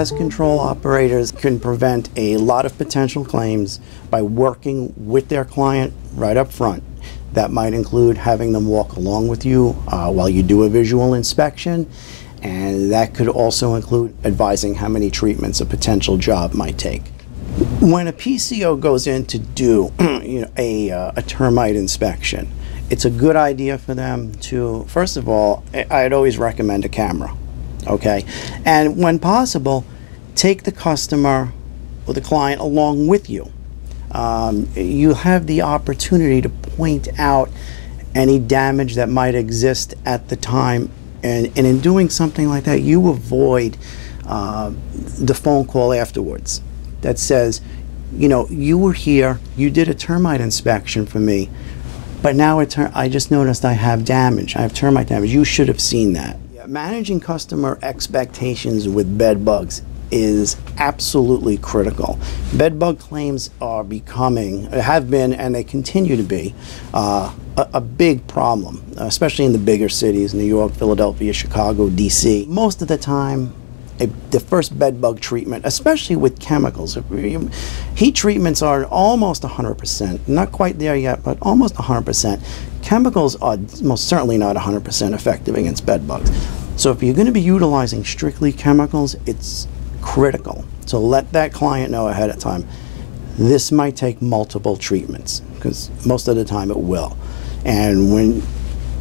Pest control operators can prevent a lot of potential claims by working with their client right up front. That might include having them walk along with you while you do a visual inspection, and that could also include advising how many treatments a potential job might take. When a PCO goes in to do a termite inspection, it's a good idea for them to, first of all, I'd always recommend a camera, okay? And when possible, take the customer or the client along with you. You have the opportunity to point out any damage that might exist at the time, and in doing something like that, you avoid the phone call afterwards that says, you know, you were here, you did a termite inspection for me, but now I just noticed I have damage, I have termite damage. You should have seen that. Managing customer expectations with bed bugs is absolutely critical. Bed bug claims are have been, and they continue to be, a big problem, especially in the bigger cities, New York, Philadelphia, Chicago, DC. Most of the time, the first bed bug treatment, especially with chemicals, heat treatments are almost 100%, not quite there yet, but almost 100%. Chemicals are most certainly not 100% effective against bed bugs. So if you're going to be utilizing strictly chemicals, it's critical to let that client know ahead of time. This might take multiple treatments, because most of the time it will. And when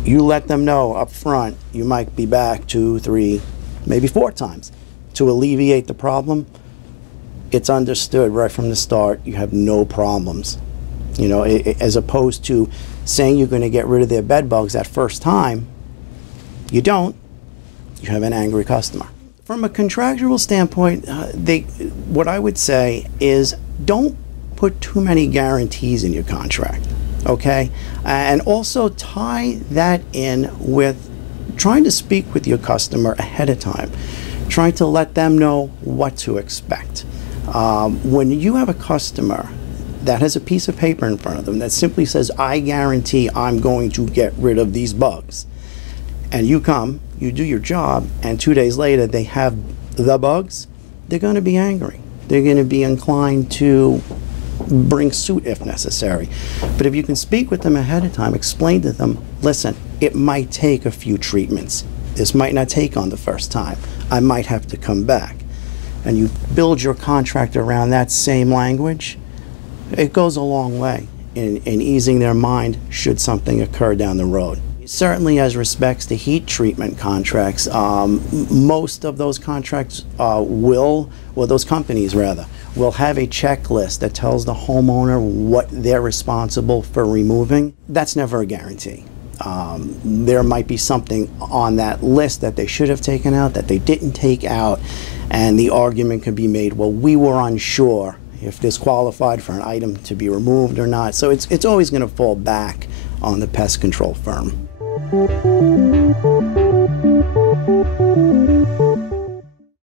you let them know up front, you might be back 2, 3, maybe 4 times to alleviate the problem. It's understood right from the start you have no problems. You know, as opposed to saying you're going to get rid of their bed bugs that first time, you don't. You have an angry customer. From a contractual standpoint, what I would say is don't put too many guarantees in your contract, okay? And also tie that in with trying to speak with your customer ahead of time, trying to let them know what to expect. When you have a customer that has a piece of paper in front of them that simply says, I guarantee I'm going to get rid of these bugs, and you come, you do your job, and 2 days later they have the bugs, they're going to be angry. They're going to be inclined to bring suit if necessary. But if you can speak with them ahead of time, explain to them, listen, it might take a few treatments. This might not take on the first time. I might have to come back. And you build your contract around that same language, it goes a long way in easing their mind should something occur down the road. Certainly as respects to heat treatment contracts, most of those contracts those companies rather, will have a checklist that tells the homeowner what they're responsible for removing. That's never a guarantee. There might be something on that list that they should have taken out that they didn't take out, and the argument could be made, well, we were unsure if this qualified for an item to be removed or not. So it's always going to fall back on the pest control firm.